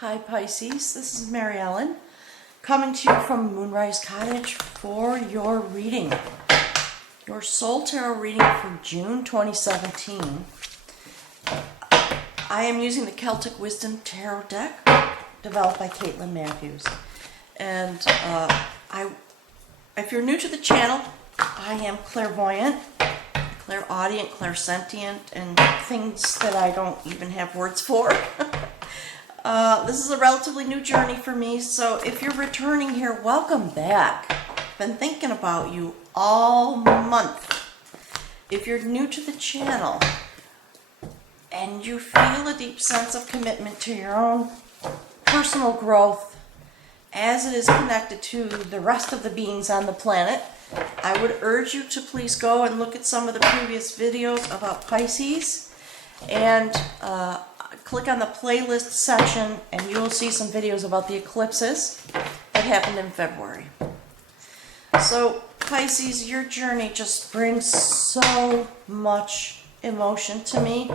Hi Pisces, this is Mary Ellen coming to you from Moonrise Cottage for your reading. Your Soul Tarot reading for June 2017. I am using the Celtic Wisdom Tarot deck developed by Caitlin Matthews. And if you're new to the channel, I am clairvoyant, clairaudient, clairsentient, and things that I don't even have words for. This is a relatively new journey for me, so if you're returning here, welcome back. Been thinking about you all month. If you're new to the channel and you feel a deep sense of commitment to your own personal growth as it is connected to the rest of the beings on the planet, I would urge you to please go and look at some of the previous videos about Pisces and click on the playlist section and you'll see some videos about the eclipses that happened in February. So Pisces, your journey just brings so much emotion to me.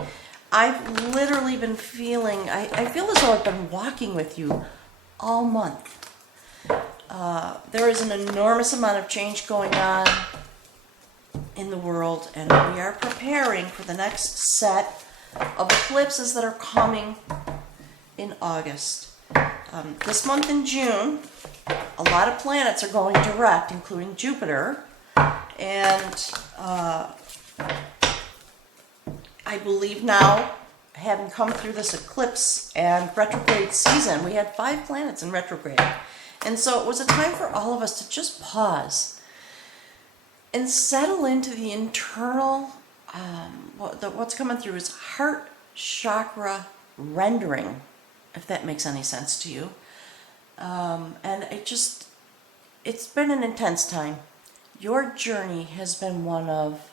I've literally been feeling, I feel as though I've been walking with you all month. There is an enormous amount of change going on in the world, and we are preparing for the next set of eclipses that are coming in August. This month in June, a lot of planets are going direct, including Jupiter, and I believe now, having come through this eclipse and retrograde season, we had 5 planets in retrograde. And so it was a time for all of us to just pause and settle into the internal, what's coming through is heart chakra rendering, if that makes any sense to you. And it's been an intense time. Your journey has been one of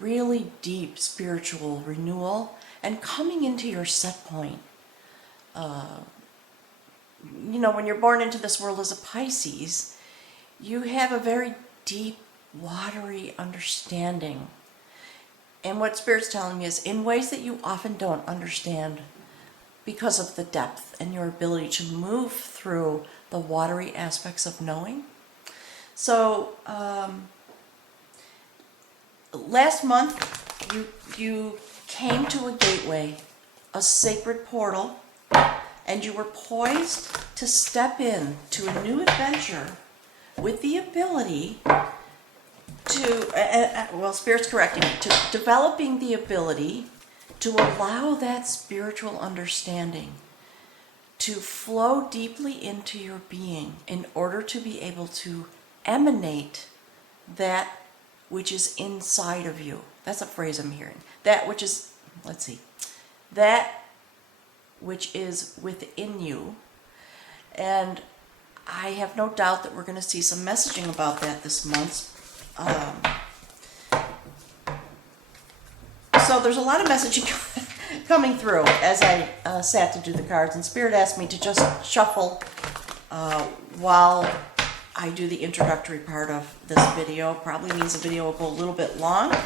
really deep spiritual renewal and coming into your set point. You know, when you're born into this world as a Pisces, you have a very deep, watery understanding. And what Spirit's telling me is in ways that you often don't understand because of the depth and your ability to move through the watery aspects of knowing. So, last month, you came to a gateway, a sacred portal, and you were poised to step in to a new adventure with the ability to, well, Spirit's correcting me, to developing the ability to allow that spiritual understanding to flow deeply into your being in order to be able to emanate that which is inside of you. That's a phrase I'm hearing. That which is, let's see, that which is within you. And I have no doubt that we're going to see some messaging about that this month. So there's a lot of messaging coming through as I sat to do the cards, and Spirit asked me to just shuffle while I do the introductory part of this video. Probably means the video will go a little bit long.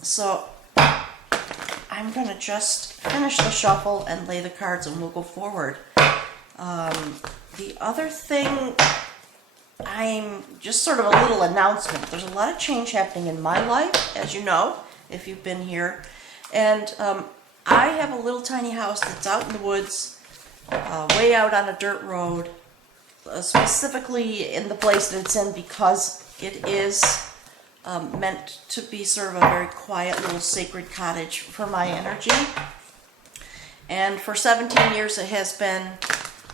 So I'm going to just finish the shuffle and lay the cards and we'll go forward. The other thing, I'm just sort of a little announcement. There's a lot of change happening in my life, as you know, if you've been here. And I have a little tiny house that's out in the woods, way out on a dirt road, specifically in the place that it's in because it is meant to be sort of a very quiet little sacred cottage for my energy. And for 17 years it has been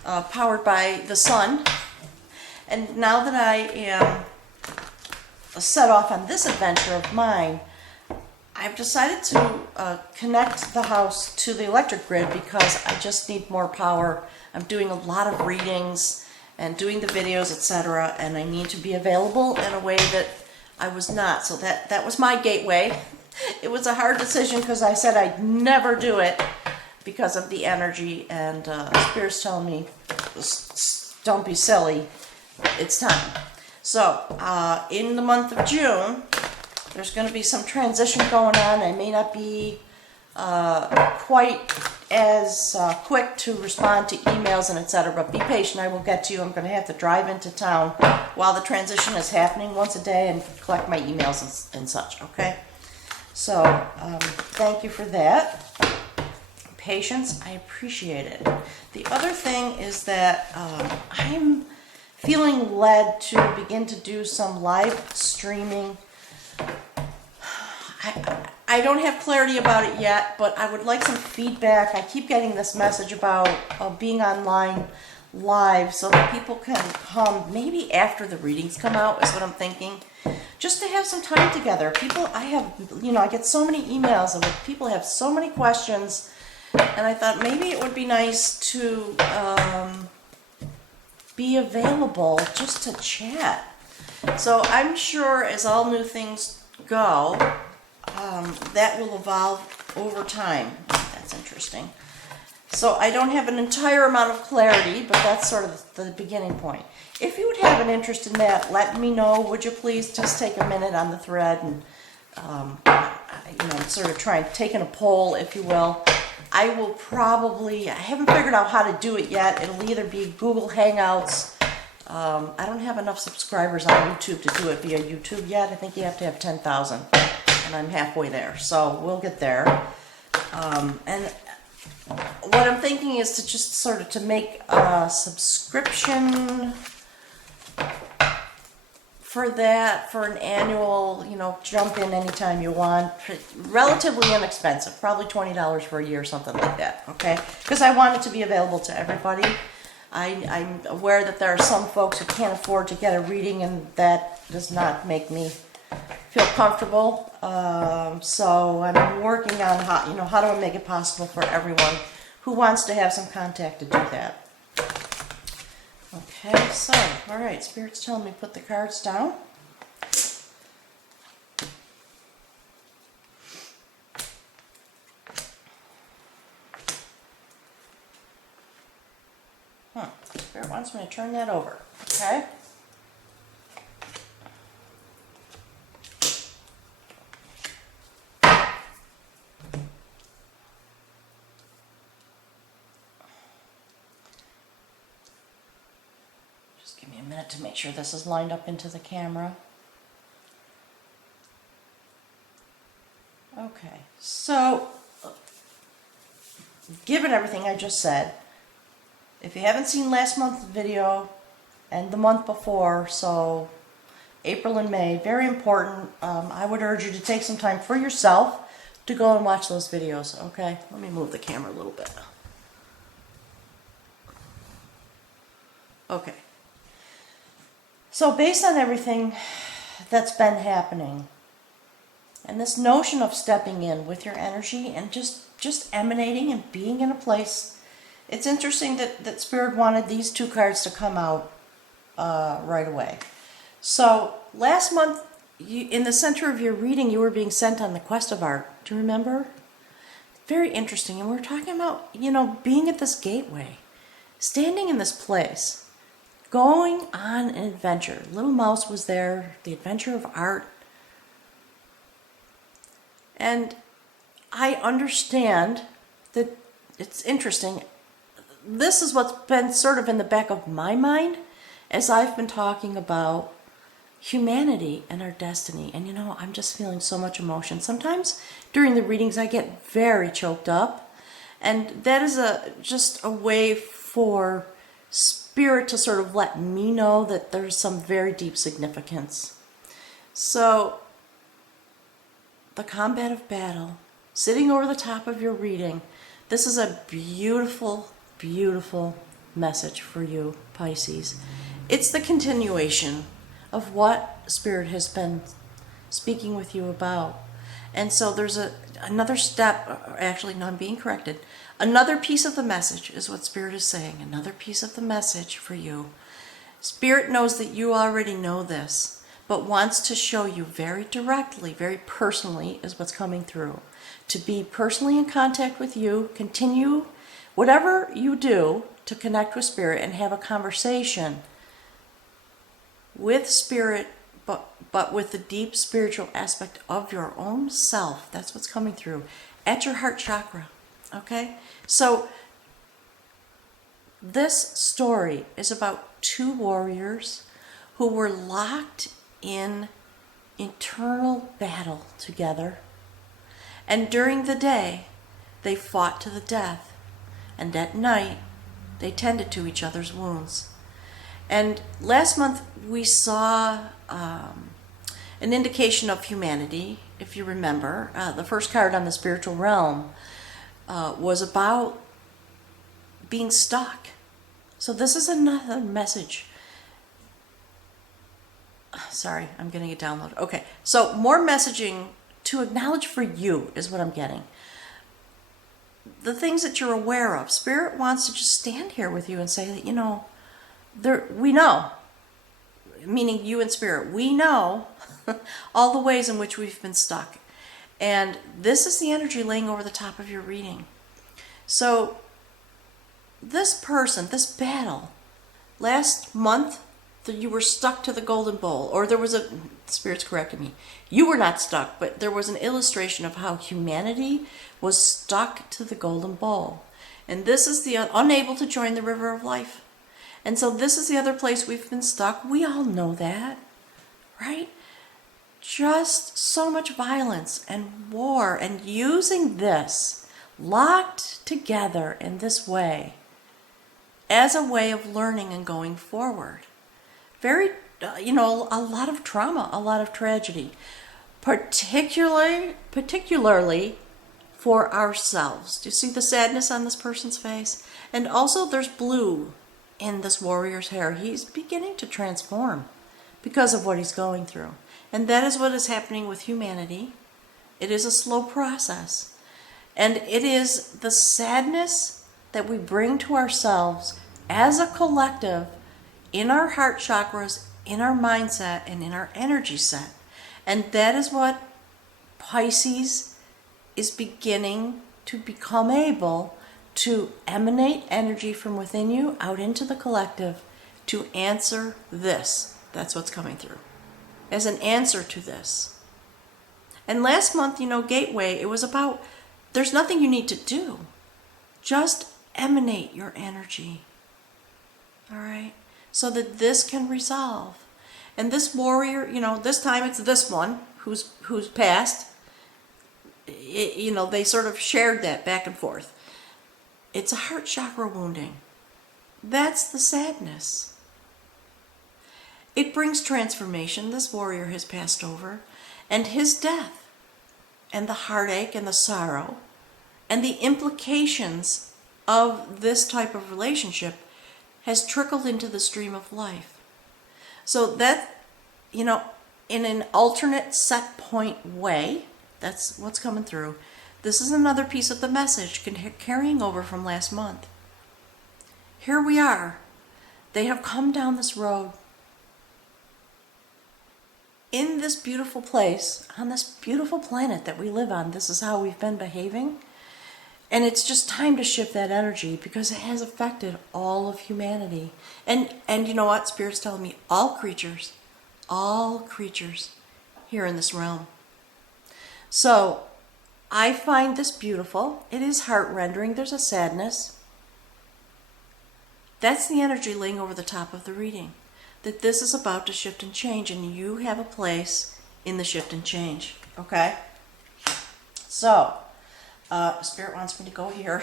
powered by the sun. And now that I am set off on this adventure of mine, I've decided to connect the house to the electric grid because I just need more power. I'm doing a lot of readings and doing the videos, etc., and I need to be available in a way that I was not. So that was my gateway. It was a hard decision because I said I'd never do it because of the energy, and Spirit's telling me, don't be silly, it's time. So in the month of June, there's going to be some transition going on. I may not be quite as quick to respond to emails and etc., but be patient. I will get to you. I'm going to have to drive into town while the transition is happening once a day and collect my emails and such, okay? So, thank you for that. Patience, I appreciate it. The other thing is that I'm feeling led to begin to do some live streaming. I don't have clarity about it yet, but I would like some feedback. I keep getting this message about being online live so that people can come maybe after the readings come out is what I'm thinking. Just to have some time together. I get so many emails and people have so many questions, and I thought maybe it would be nice to be available just to chat. So I'm sure as all new things go, that will evolve over time. That's interesting. So I don't have an entire amount of clarity, but that's sort of the beginning point. If you would have an interest in that, let me know. Would you please just take a minute on the thread and, sort of try and take in a poll, if you will. I haven't figured out how to do it yet. It'll either be Google Hangouts. I don't have enough subscribers on YouTube to do it via YouTube yet. I think you have to have 10,000, and I'm halfway there. So we'll get there. And what I'm thinking is to just sort of to make a subscription for that, for an annual, jump in anytime you want. Relatively inexpensive, probably $20 for a year or something like that, okay? Because I want it to be available to everybody. I'm aware that there are some folks who can't afford to get a reading, and that does not make me feel comfortable. So I'm working on how do I make it possible for everyone who wants to have some contact to do that. Okay, so, all right, Spirit's telling me to put the cards down. Spirit wants me to turn that over, okay? Just give me a minute to make sure this is lined up into the camera. Okay, so given everything I just said, if you haven't seen last month's video and the month before, so April and May, very important. I would urge you to take some time for yourself to go and watch those videos, okay? Let me move the camera a little bit. Okay. So based on everything that's been happening, and this notion of stepping in with your energy and just emanating and being in a place, it's interesting that Spirit wanted these two cards to come out right away. So last month, in the center of your reading, you were being sent on the quest of art. Do you remember? Very interesting. And we're talking about, being at this gateway, standing in this place, going on an adventure. Little Mouse was there, the adventure of art. And I understand that it's interesting. This is what's been sort of in the back of my mind as I've been talking about humanity and our destiny. And I'm just feeling so much emotion. Sometimes during the readings I get very choked up, and that is just a way for Spirit to sort of let me know that there's some very deep significance. So the combat of battle, sitting over the top of your reading, this is a beautiful, beautiful message for you, Pisces. It's the continuation of what Spirit has been speaking with you about. And so there's another step, actually, no, I'm being corrected. Another piece of the message is what Spirit is saying. Another piece of the message for you. Spirit knows that you already know this, but wants to show you very directly, very personally, is what's coming through. To be personally in contact with you, continue whatever you do to connect with Spirit and have a conversation with Spirit, but with the deep spiritual aspect of your own self. That's what's coming through at your heart chakra. Okay? So this story is about two warriors who were locked in internal battle together. And during the day, they fought to the death. And at night, they tended to each other's wounds. And last month, we saw an indication of humanity, if you remember. The first card on the spiritual realm was about being stuck. So this is another message. Sorry, I'm getting a download. Okay, so more messaging to acknowledge for you is what I'm getting. The things that you're aware of. Spirit wants to just stand here with you and say that, we know, meaning you and Spirit, we know all the ways in which we've been stuck. And this is the energy laying over the top of your reading. So this person, this battle, last month, you were stuck to the golden bowl, or there was Spirit's corrected me. You were not stuck, but there was an illustration of how humanity was stuck to the golden bowl. And this is the unable to join the river of life. And so this is the other place we've been stuck. We all know that, right? Just so much violence and war, and using this, locked together in this way, as a way of learning and going forward. Very, a lot of trauma, a lot of tragedy, particularly for ourselves. Do you see the sadness on this person's face? And also there's blue in this warrior's hair. He's beginning to transform because of what he's going through. And that is what is happening with humanity. It is a slow process. And it is the sadness that we bring to ourselves as a collective in our heart chakras, in our mindset, and in our energy set. And that is what Pisces is beginning to become able to emanate energy from within you out into the collective to answer this. That's what's coming through as an answer to this. And last month, Gateway, it was about there's nothing you need to do. Just emanate your energy. All right? So that this can resolve. And this warrior, this time it's this one who's passed. They sort of shared that back and forth. It's a heart chakra wounding. That's the sadness. It brings transformation. This warrior has passed over. And his death, and the heartache and the sorrow, and the implications of this type of relationship has trickled into the stream of life. So that, in an alternate set point way, that's what's coming through. This is another piece of the message carrying over from last month. Here we are. They have come down this road in this beautiful place, on this beautiful planet that we live on. This is how we've been behaving. And it's just time to shift that energy because it has affected all of humanity. And you know what? Spirit's telling me all creatures here in this realm. So I find this beautiful. It is heart-rendering. There's a sadness. That's the energy laying over the top of the reading. That this is about to shift and change, and you have a place in the shift and change. Okay? So Spirit wants me to go here.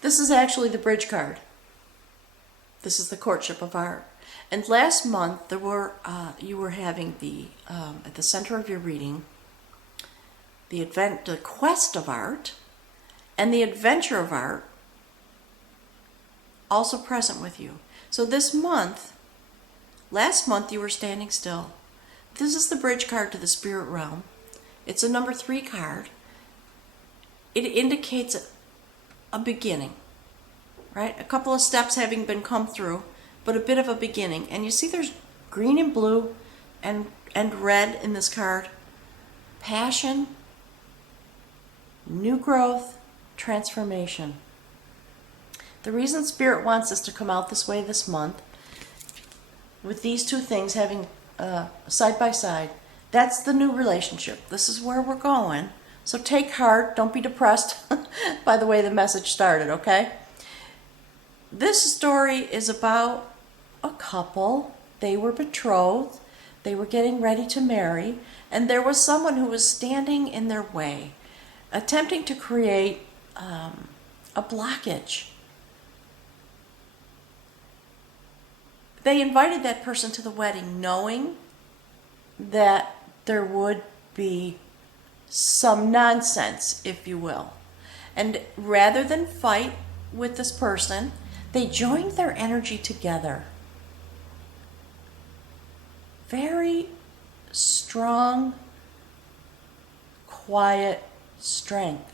This is actually the bridge card. This is the courtship of art. And last month you were having the at the center of your reading the quest of art and the adventure of art also present with you. So last month you were standing still. This is the bridge card to the spirit realm. It's a number 3 card. It indicates a beginning, right? A couple of steps having been come through, but a bit of a beginning. And you see there's green and blue and red in this card. Passion, new growth, transformation. The reason Spirit wants us to come out this way this month, with these two things having side by side, that's the new relationship. This is where we're going. So take heart, don't be depressed by the way the message started, okay? This story is about a couple. They were betrothed, they were getting ready to marry, and there was someone who was standing in their way, attempting to create a blockage. They invited that person to the wedding knowing that there would be some nonsense, if you will. And rather than fight with this person, they joined their energy together. Very strong, quiet strength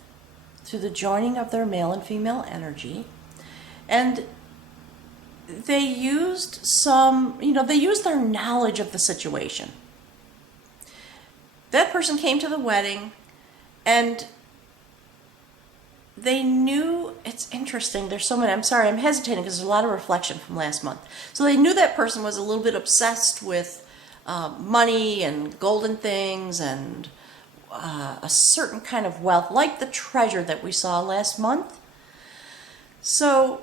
through the joining of their male and female energy. And they used they used their knowledge of the situation. That person came to the wedding and they knew, it's interesting, there's so many, I'm sorry, I'm hesitating because there's a lot of reflection from last month. So they knew that person was a little bit obsessed with money and golden things and a certain kind of wealth, like the treasure that we saw last month. So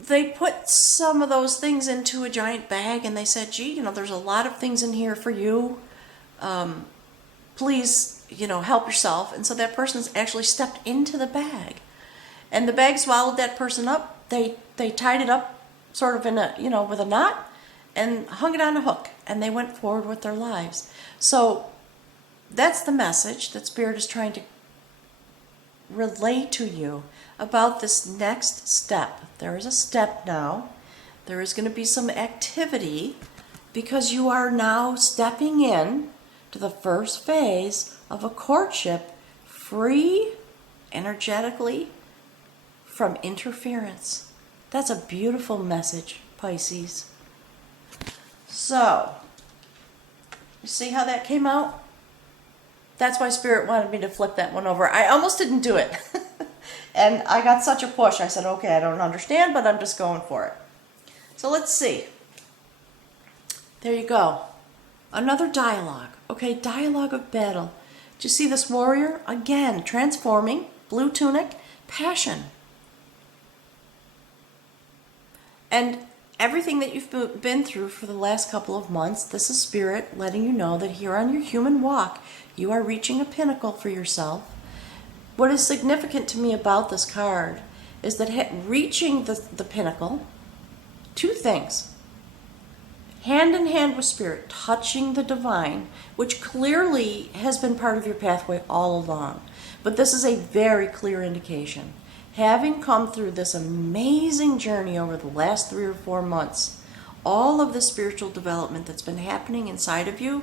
they put some of those things into a giant bag and they said, gee, there's a lot of things in here for you. Please, help yourself. And so that person's actually stepped into the bag. And the bag swallowed that person up. They tied it up sort of in a, with a knot and hung it on a hook. And they went forward with their lives. So that's the message that Spirit is trying to relay to you about this next step. There is a step now. There is going to be some activity because you are now stepping in to the first phase of a courtship, free energetically from interference. That's a beautiful message, Pisces. So, you see how that came out? That's why Spirit wanted me to flip that one over. I almost didn't do it. And I got such a push. I said, okay, I don't understand, but I'm just going for it. So let's see. There you go. Another dialogue. Okay, dialogue of battle. Do you see this warrior? Again, transforming, blue tunic, passion. And everything that you've been through for the last couple of months, this is Spirit letting you know that here on your human walk, you are reaching a pinnacle for yourself. What is significant to me about this card is that reaching the pinnacle, two things. Hand in hand with Spirit, touching the divine, which clearly has been part of your pathway all along. But this is a very clear indication. Having come through this amazing journey over the last 3 or 4 months, all of the spiritual development that's been happening inside of you,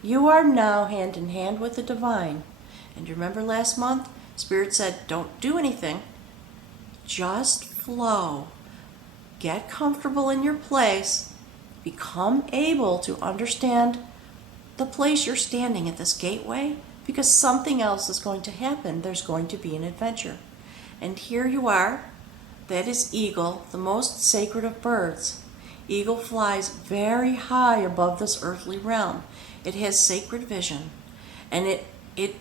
you are now hand in hand with the divine. And you remember last month, Spirit said, don't do anything. Just flow. Get comfortable in your place. Become able to understand the place you're standing at this gateway, because something else is going to happen. There's going to be an adventure. And here you are. That is eagle, the most sacred of birds. Eagle flies very high above this earthly realm. It has sacred vision. And it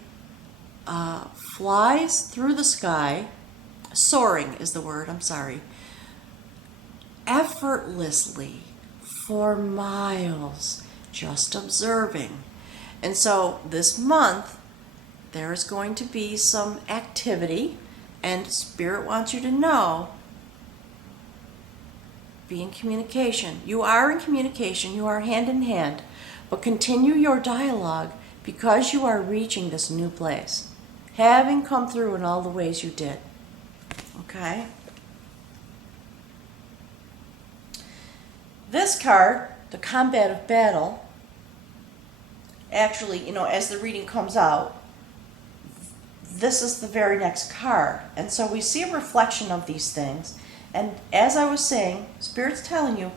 flies through the sky, soaring is the word, I'm sorry, effortlessly for miles, just observing. And so this month, there is going to be some activity, and Spirit wants you to know, be in communication. You are in communication, you are hand in hand, but continue your dialogue because you are reaching this new place, having come through in all the ways you did. Okay? This card, the combat of battle, actually, as the reading comes out, this is the very next card. And so we see a reflection of these things. And as I was saying, Spirit's telling you,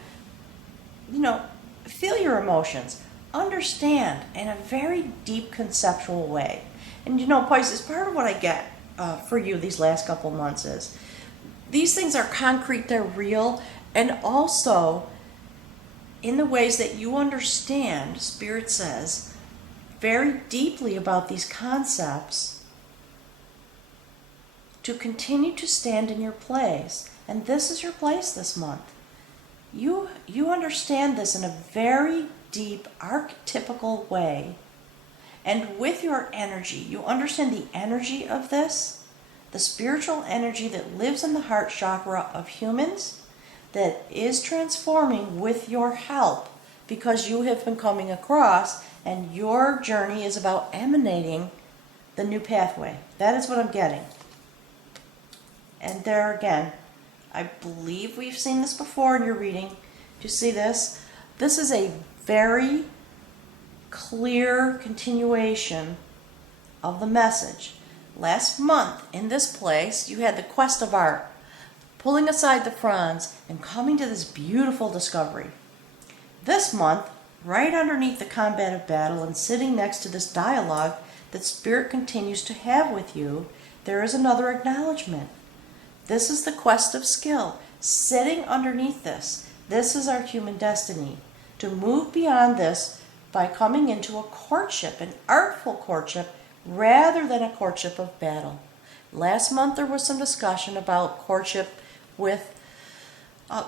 feel your emotions. Understand in a very deep conceptual way. And Pisces, part of what I get for you these last couple months is these things are concrete, they're real, and also in the ways that you understand, Spirit says, very deeply about these concepts, to continue to stand in your place. And this is your place this month. You understand this in a very deep, archetypical way. And with your energy, you understand the energy of this, the spiritual energy that lives in the heart chakra of humans, that is transforming with your help, because you have been coming across, and your journey is about emanating the new pathway. That is what I'm getting. And there again, I believe we've seen this before in your reading. Do you see this? This is a very clear continuation of the message. Last month in this place, you had the quest of art, pulling aside the fronds and coming to this beautiful discovery. This month, right underneath the combat of battle and sitting next to this dialogue that Spirit continues to have with you, there is another acknowledgement. This is the quest of skill. Sitting underneath this, this is our human destiny. To move beyond this by coming into a courtship, an artful courtship, rather than a courtship of battle. Last month there was some discussion about courtship with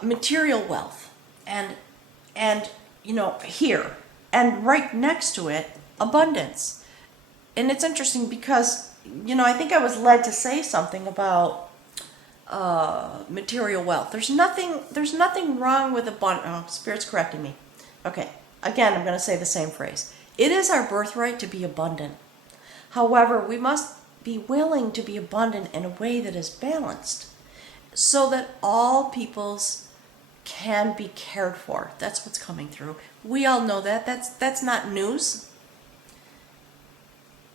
material wealth, and here, and right next to it, abundance. And it's interesting because, I think I was led to say something about material wealth. There's nothing wrong with abundance. Oh, Spirit's correcting me. Okay, again, I'm going to say the same phrase. It is our birthright to be abundant. However, we must be willing to be abundant in a way that is balanced, so that all peoples can be cared for. That's what's coming through. We all know that. That's not news.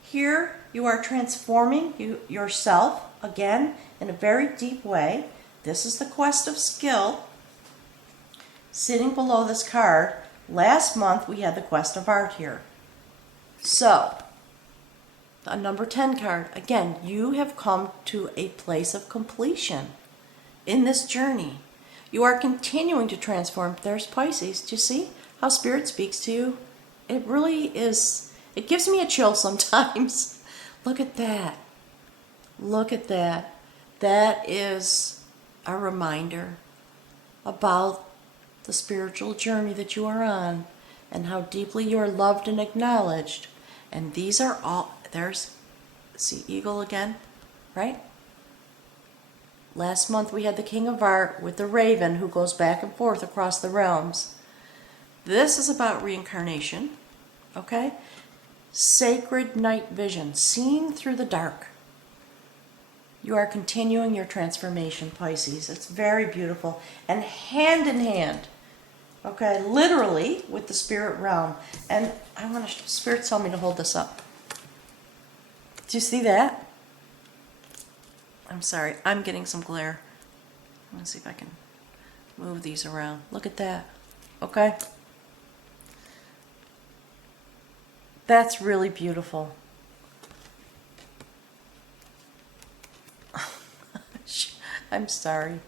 Here you are transforming yourself again in a very deep way. This is the quest of skill. Sitting below this card, last month we had the quest of art here. So, a number 10 card. Again, you have come to a place of completion in this journey. You are continuing to transform. There's Pisces. Do you see how Spirit speaks to you? It really is. It gives me a chill sometimes. Look at that. Look at that. That is a reminder about the spiritual journey that you are on, and how deeply you are loved and acknowledged. And these are all, see eagle again, right? Last month we had the King of Art with the raven who goes back and forth across the realms. This is about reincarnation, okay? Sacred night vision, seeing through the dark. You are continuing your transformation, Pisces. It's very beautiful. And hand in hand, okay, literally with the spirit realm. And I want to, Spirit tell me to hold this up. Do you see that? I'm sorry, I'm getting some glare. I'm going to see if I can move these around. Look at that, okay? That's really beautiful. I'm sorry.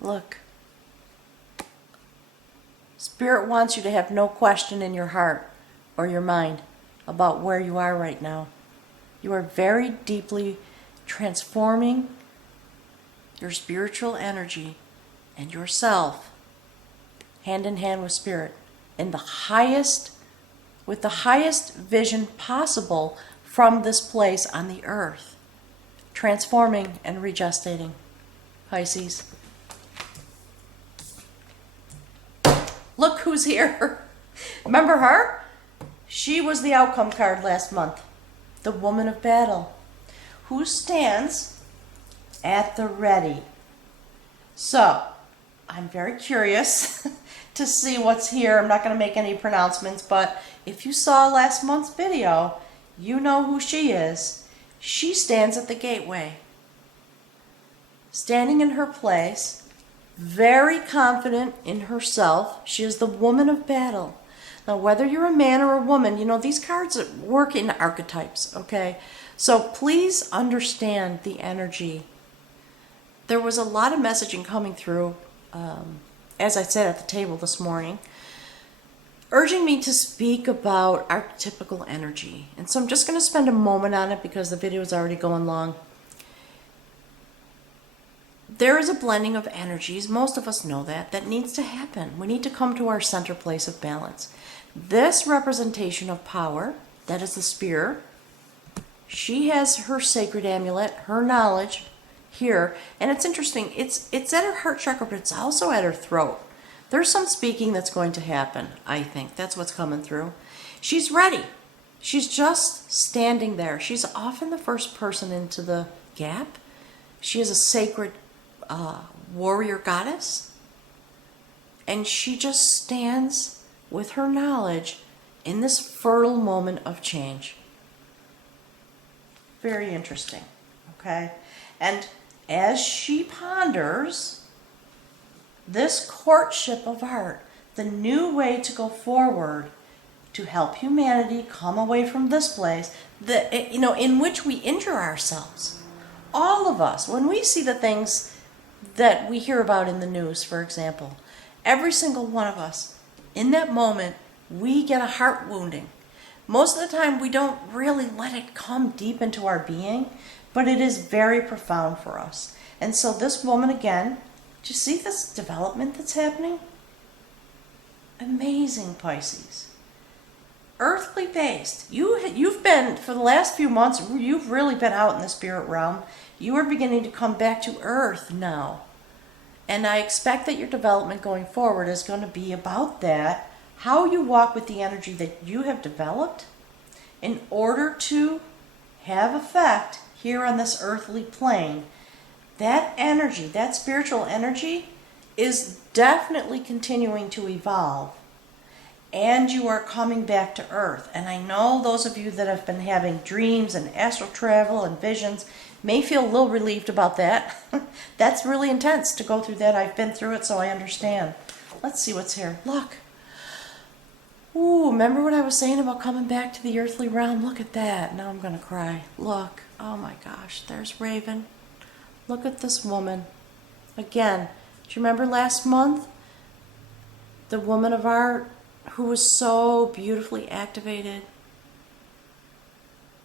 Look. Spirit wants you to have no question in your heart or your mind about where you are right now. You are very deeply transforming your spiritual energy and yourself hand in hand with Spirit in the highest, with the highest vision possible from this place on the earth, transforming and regestating. Pisces. Look who's here. Remember her? She was the outcome card last month. The woman of battle, who stands at the ready. So, I'm very curious to see what's here. I'm not going to make any pronouncements, but if you saw last month's video, you know who she is. She stands at the gateway, standing in her place, very confident in herself. She is the woman of battle. Now, whether you're a man or a woman, these cards work in archetypes, okay? So please understand the energy. There was a lot of messaging coming through, as I said at the table this morning, urging me to speak about archetypical energy. And so I'm just going to spend a moment on it because the video is already going long. There is a blending of energies, most of us know that needs to happen. We need to come to our center place of balance. This representation of power, that is the spear, she has her sacred amulet, her knowledge here. And it's interesting, it's at her heart chakra, but it's also at her throat. There's some speaking that's going to happen, I think. That's what's coming through. She's ready. She's just standing there. She's often the first person into the gap. She is a sacred warrior goddess. And she just stands with her knowledge in this fertile moment of change. Very interesting, okay? And as she ponders this courtship of art, the new way to go forward to help humanity come away from this place, in which we injure ourselves. All of us, when we see the things that we hear about in the news, for example, every single one of us, in that moment, we get a heart wounding. Most of the time, we don't really let it come deep into our being, but it is very profound for us. And so this woman, again, do you see this development that's happening? Amazing, Pisces. Earthly based. You've been, for the last few months, you've really been out in the spirit realm. You are beginning to come back to earth now. And I expect that your development going forward is going to be about that. How you walk with the energy that you have developed in order to have effect here on this earthly plane. That energy, that spiritual energy, is definitely continuing to evolve. And you are coming back to earth. And I know those of you that have been having dreams and astral travel and visions may feel a little relieved about that. That's really intense to go through that. I've been through it, so I understand. Let's see what's here. Look. Ooh, remember what I was saying about coming back to the earthly realm? Look at that. Now I'm going to cry. Look. Oh my gosh. There's Raven. Look at this woman. Again, do you remember last month? The woman of art who was so beautifully activated.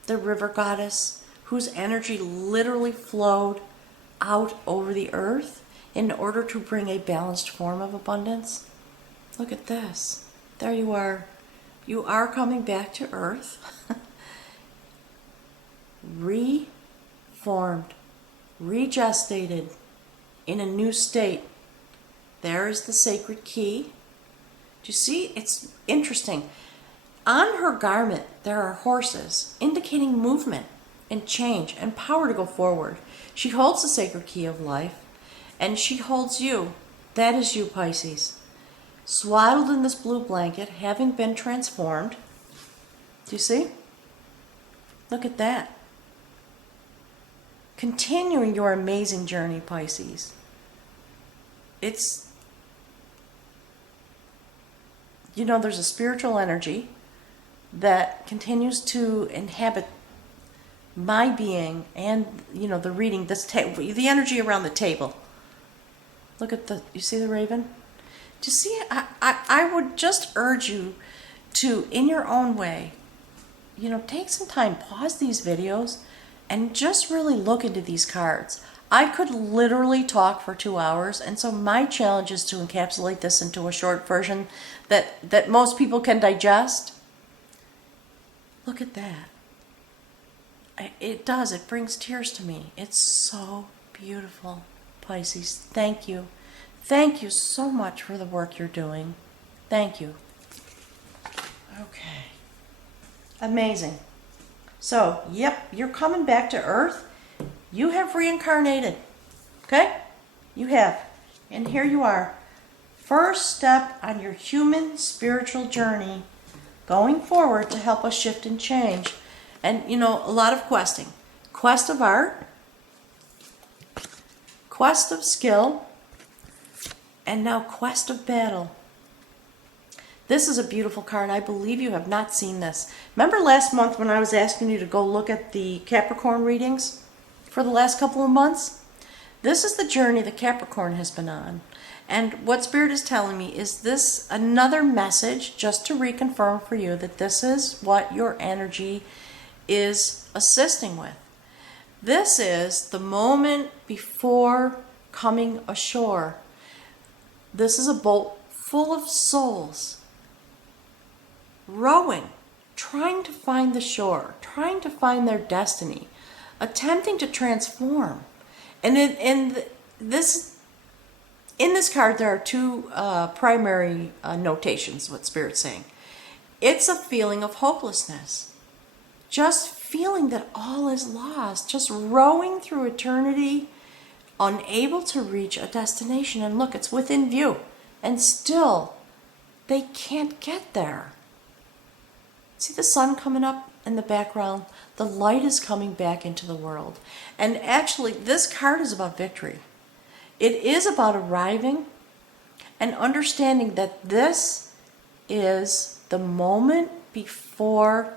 The river goddess whose energy literally flowed out over the earth in order to bring a balanced form of abundance. Look at this. There you are. You are coming back to earth. Reformed. Regestated in a new state. There is the sacred key. Do you see? It's interesting. On her garment, there are horses indicating movement and change and power to go forward. She holds the sacred key of life, and she holds you. That is you, Pisces. Swaddled in this blue blanket, having been transformed. Do you see? Look at that. Continuing your amazing journey, Pisces. It's, there's a spiritual energy that continues to inhabit my being and, the reading, this the energy around the table. Look at you see the raven? Do you see? I would just urge you to, in your own way, take some time, pause these videos, and just really look into these cards. I could literally talk for 2 hours, and so my challenge is to encapsulate this into a short version that most people can digest. Look at that. It does. It brings tears to me. It's so beautiful, Pisces. Thank you. Thank you so much for the work you're doing. Thank you. Okay. Amazing. So, yep, you're coming back to Earth. You have reincarnated. Okay? You have. And here you are. First step on your human spiritual journey going forward to help us shift and change. And, a lot of questing. Quest of art, quest of skill, and now quest of battle. This is a beautiful card. I believe you have not seen this. Remember last month when I was asking you to go look at the Capricorn readings for the last couple of months? This is the journey that Capricorn has been on. And what Spirit is telling me is this another message just to reconfirm for you that this is what your energy is assisting with. This is the moment before coming ashore. This is a boat full of souls rowing, trying to find the shore, trying to find their destiny, attempting to transform. And in this card, there are two primary notations, what Spirit's saying. It's a feeling of hopelessness. Just feeling that all is lost. Just rowing through eternity, unable to reach a destination. And look, it's within view. And still, they can't get there. See the sun coming up in the background? The light is coming back into the world. And actually, this card is about victory. It is about arriving and understanding that this is the moment before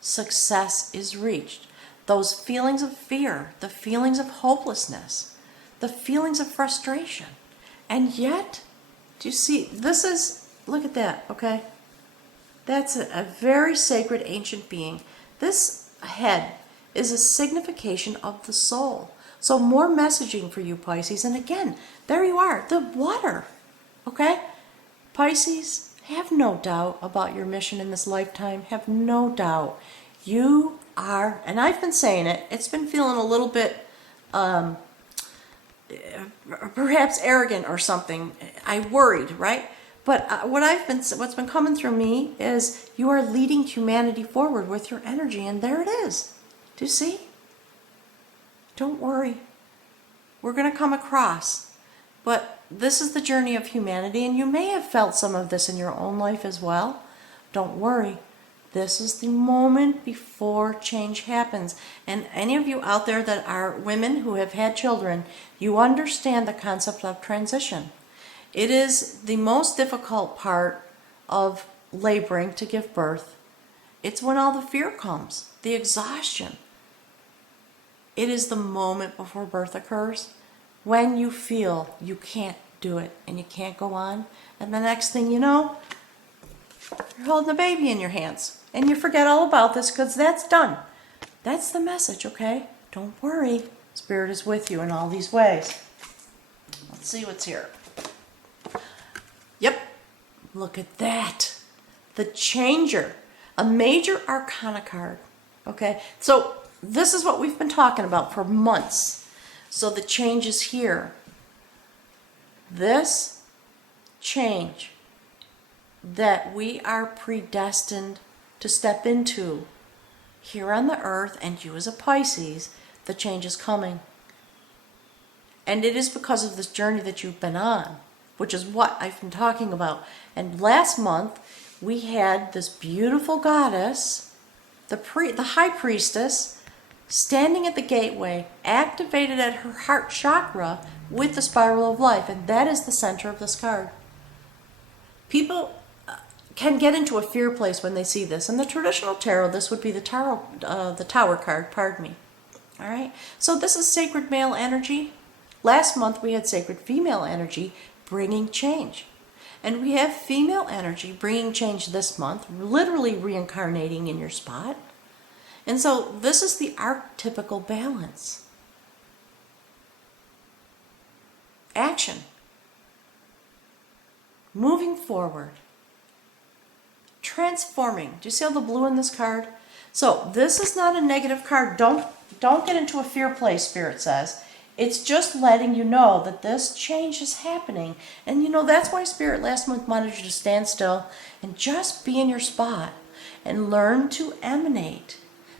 success is reached. Those feelings of fear, the feelings of hopelessness, the feelings of frustration. And yet, do you see, this is, look at that, okay? That's a very sacred ancient being. This head is a signification of the soul. So more messaging for you, Pisces. And again, there you are, the water, okay? Pisces, have no doubt about your mission in this lifetime. Have no doubt. You are, and I've been saying it, it's been feeling a little bit perhaps arrogant or something. I worried, right? But what's been coming through me is you are leading humanity forward with your energy, and there it is. Do you see? Don't worry. We're going to come across. But this is the journey of humanity, and you may have felt some of this in your own life as well. Don't worry. This is the moment before change happens. And any of you out there that are women who have had children, you understand the concept of transition. It is the most difficult part of laboring to give birth. It's when all the fear comes, the exhaustion. It is the moment before birth occurs when you feel you can't do it and you can't go on. And the next thing you know, you're holding a baby in your hands. And you forget all about this because that's done. That's the message, okay? Don't worry. Spirit is with you in all these ways. Let's see what's here. Yep. Look at that. The Changer. A major arcana card. Okay? So this is what we've been talking about for months. So the change is here. This change that we are predestined to step into here on the earth, and you as a Pisces, the change is coming. And it is because of this journey that you've been on, which is what I've been talking about. And last month, we had this beautiful goddess, the high priestess, standing at the gateway, activated at her heart chakra with the spiral of life. And that is the center of this card. People can get into a fear place when they see this. In the traditional tarot, this would be the Tower card, pardon me. All right? So this is sacred male energy. Last month, we had sacred female energy bringing change. And we have female energy bringing change this month, literally reincarnating in your spot. And so this is the archetypical balance. Action. Moving forward. Transforming. Do you see all the blue in this card? So this is not a negative card. Don't get into a fear place, Spirit says. It's just letting you know that this change is happening. And you know, that's why Spirit last month wanted you to stand still and just be in your spot and learn to emanate.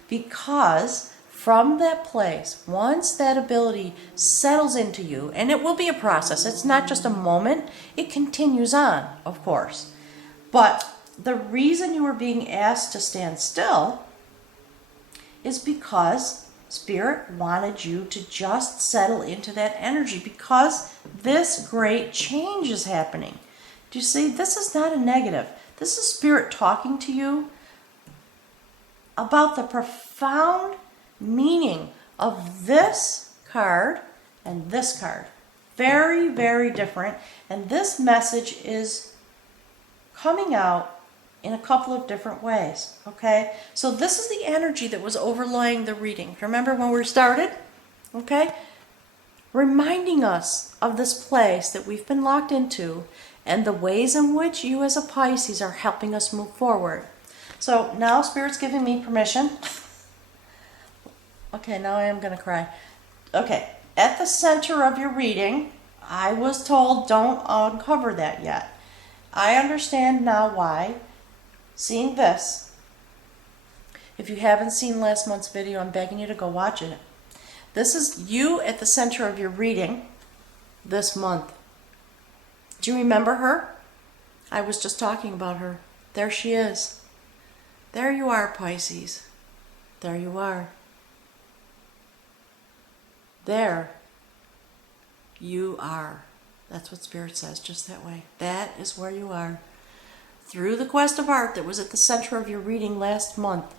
Because from that place, once that ability settles into you, and it will be a process, it's not just a moment, it continues on, of course. But the reason you are being asked to stand still is because Spirit wanted you to just settle into that energy, because this great change is happening. Do you see? This is not a negative. This is Spirit talking to you about the profound meaning of this card and this card. Very, very different. And this message is coming out in a couple of different ways, okay? So this is the energy that was overlaying the reading. Remember when we started? Okay? Reminding us of this place that we've been locked into and the ways in which you as a Pisces are helping us move forward. So now Spirit's giving me permission. Okay, now I am going to cry. Okay, at the center of your reading, I was told don't uncover that yet. I understand now why. Seeing this, if you haven't seen last month's video, I'm begging you to go watch it. This is you at the center of your reading this month. Do you remember her? I was just talking about her. There she is. There you are, Pisces. There you are. There you are. That's what Spirit says, just that way. That is where you are. Through the quest of art that was at the center of your reading last month.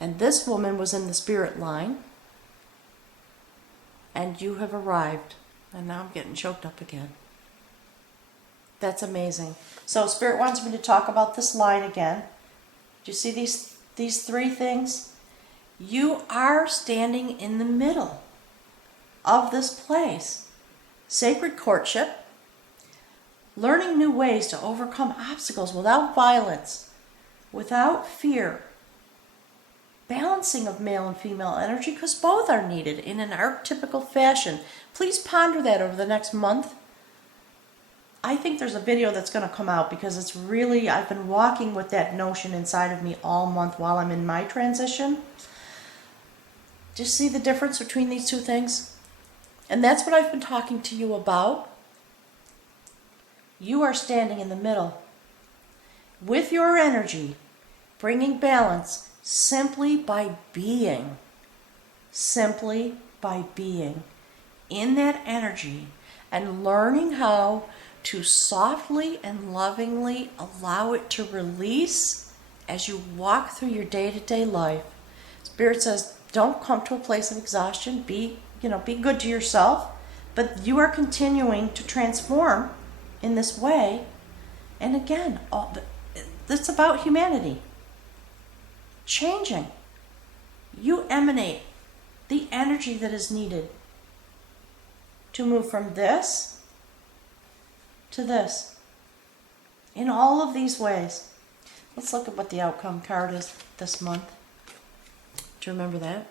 And this woman was in the Spirit line. And you have arrived. And now I'm getting choked up again. That's amazing. So Spirit wants me to talk about this line again. Do you see these three things? You are standing in the middle of this place. Sacred courtship. Learning new ways to overcome obstacles without violence, without fear. Balancing of male and female energy, because both are needed in an archetypical fashion. Please ponder that over the next month. I think there's a video that's going to come out because it's really, I've been walking with that notion inside of me all month while I'm in my transition. Do you see the difference between these two things? And that's what I've been talking to you about. You are standing in the middle with your energy, bringing balance simply by being. Simply by being in that energy and learning how to softly and lovingly allow it to release as you walk through your day-to-day life. Spirit says, don't come to a place of exhaustion. Be good to yourself, but you are continuing to transform in this way. And again, it's about humanity changing. You emanate the energy that is needed to move from this to this in all of these ways. Let's look at what the outcome card is this month. Do you remember that?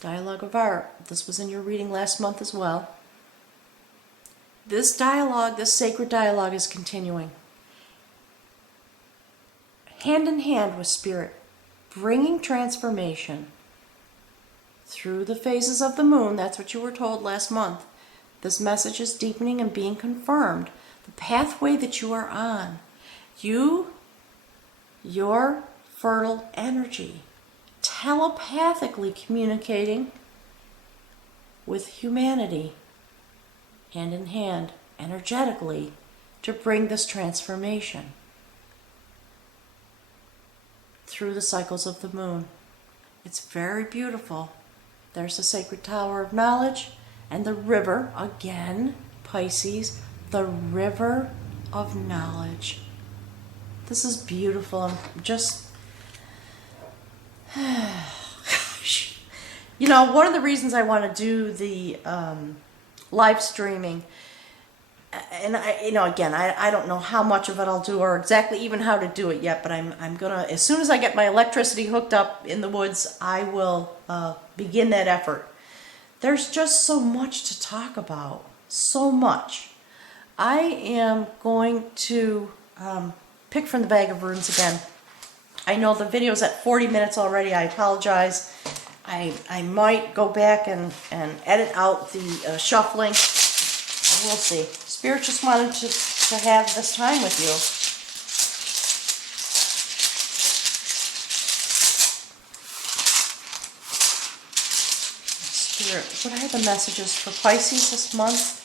Dialogue of Art. This was in your reading last month as well. This dialogue, this sacred dialogue, is continuing. Hand in hand with Spirit, bringing transformation through the phases of the moon. That's what you were told last month. This message is deepening and being confirmed. The pathway that you are on. Your fertile energy, telepathically communicating with humanity, hand in hand, energetically, to bring this transformation through the cycles of the moon. It's very beautiful. There's the sacred tower of knowledge and the river, again, Pisces, the river of knowledge. This is beautiful. I'm just, one of the reasons I want to do the live streaming, and I don't know how much of it I'll do or exactly even how to do it yet, but I'm gonna, as soon as I get my electricity hooked up in the woods, I will begin that effort. There's just so much to talk about, so much. I am going to pick from the bag of runes again. I know the video's at 40 minutes already. I apologize. I might go back and edit out the shuffling. We'll see. Spirit just wanted to have this time with you. Spirit, what are the messages for Pisces this month?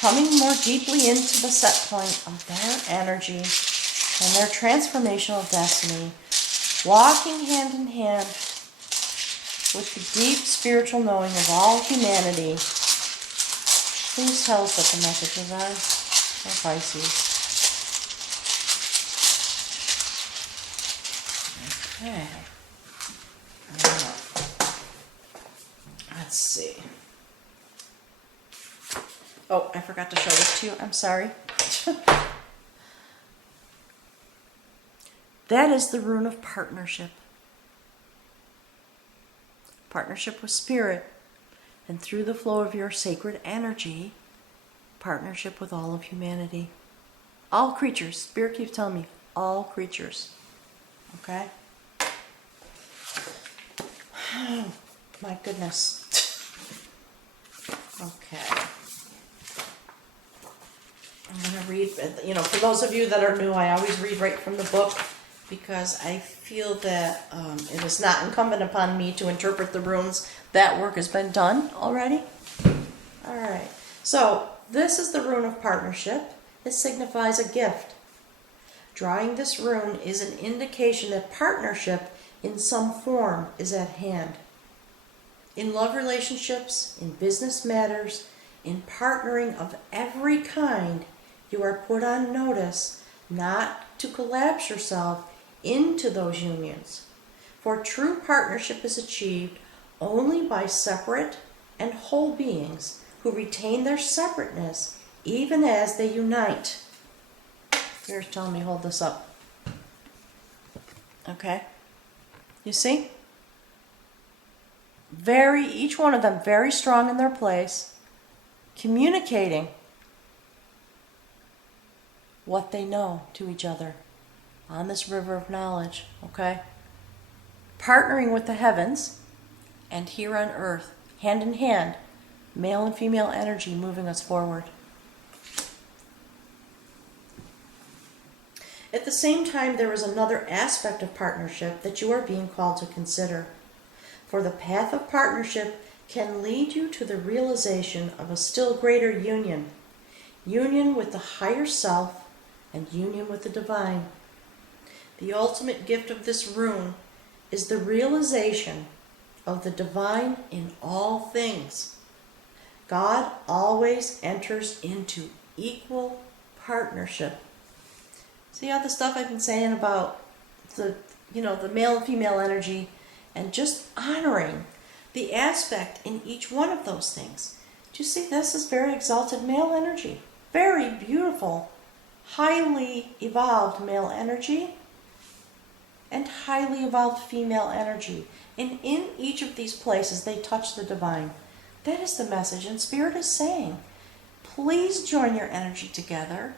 Coming more deeply into the set point of their energy and their transformational destiny. Walking hand in hand with the deep spiritual knowing of all humanity, please tell us what the messages are for Pisces. Okay. Let's see. Oh, I forgot to show this to you. I'm sorry. That is the rune of partnership. Partnership with spirit. And through the flow of your sacred energy, partnership with all of humanity. All creatures. Spirit keeps telling me, all creatures. Okay? Oh, my goodness. Okay. I'm going to read, for those of you that are new, I always read right from the book because I feel that it is not incumbent upon me to interpret the runes. That work has been done already. All right. So this is the rune of partnership. It signifies a gift. Drawing this rune is an indication that partnership in some form is at hand. In love relationships, in business matters, in partnering of every kind, you are put on notice not to collapse yourself into those unions. For true partnership is achieved only by separate and whole beings who retain their separateness even as they unite. Here's telling me hold this up. Okay? You see? Each one of them very strong in their place, communicating what they know to each other on this river of knowledge, okay? Partnering with the heavens and here on earth, hand in hand, male and female energy moving us forward. At the same time, there is another aspect of partnership that you are being called to consider. For the path of partnership can lead you to the realization of a still greater union. Union with the higher self and union with the divine. The ultimate gift of this rune is the realization of the divine in all things. God always enters into equal partnership. See all the stuff I've been saying about the male and female energy and just honoring the aspect in each one of those things. Do you see this is very exalted male energy? Very beautiful, highly evolved male energy and highly evolved female energy. And in each of these places, they touch the divine. That is the message. And Spirit is saying, please join your energy together.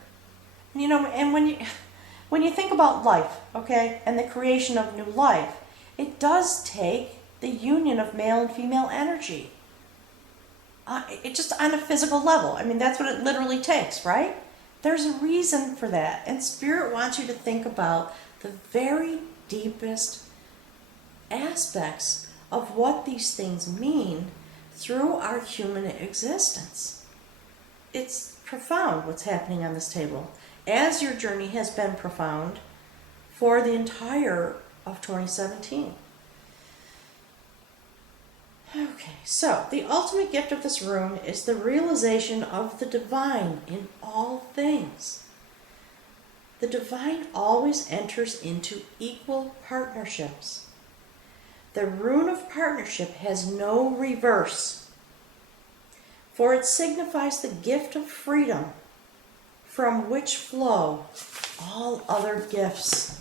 And when you think about life, okay, and the creation of new life, it does take the union of male and female energy. It just on a physical level. I mean, that's what it literally takes, right? There's a reason for that. And Spirit wants you to think about the very deepest aspects of what these things mean through our human existence. It's profound what's happening on this table, as your journey has been profound for the entire of 2017. Okay, so the ultimate gift of this rune is the realization of the divine in all things. The divine always enters into equal partnerships. The rune of partnership has no reverse, for it signifies the gift of freedom from which flow all other gifts.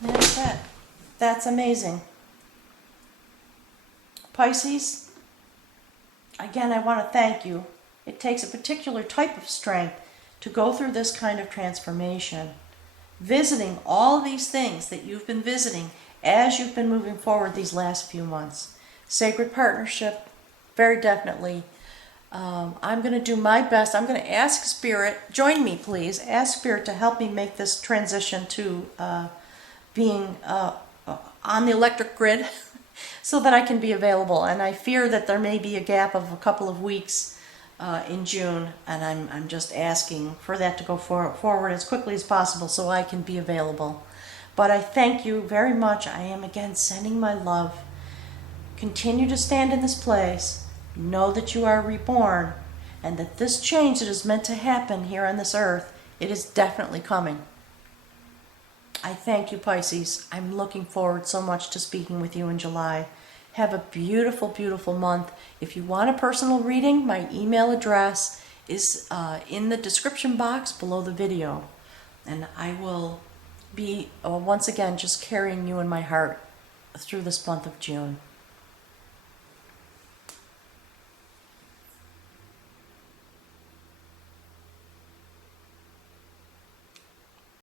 That's it. That's amazing. Pisces, again, I want to thank you. It takes a particular type of strength to go through this kind of transformation. Visiting all these things that you've been visiting as you've been moving forward these last few months. Sacred partnership, very definitely. I'm going to do my best. I'm going to ask Spirit, join me please, ask Spirit to help me make this transition to being on the electric grid so that I can be available. And I fear that there may be a gap of a couple of weeks in June, and I'm just asking for that to go forward as quickly as possible so I can be available. But I thank you very much. I am again sending my love Continue to stand in this place. Know that you are reborn, and that this change that is meant to happen here on this earth, it is definitely coming. I thank you, Pisces. I'm looking forward so much to speaking with you in July. Have a beautiful, beautiful month. If you want a personal reading, my email address is in the description box below the video. And I will be, once again, just carrying you in my heart through this month of June.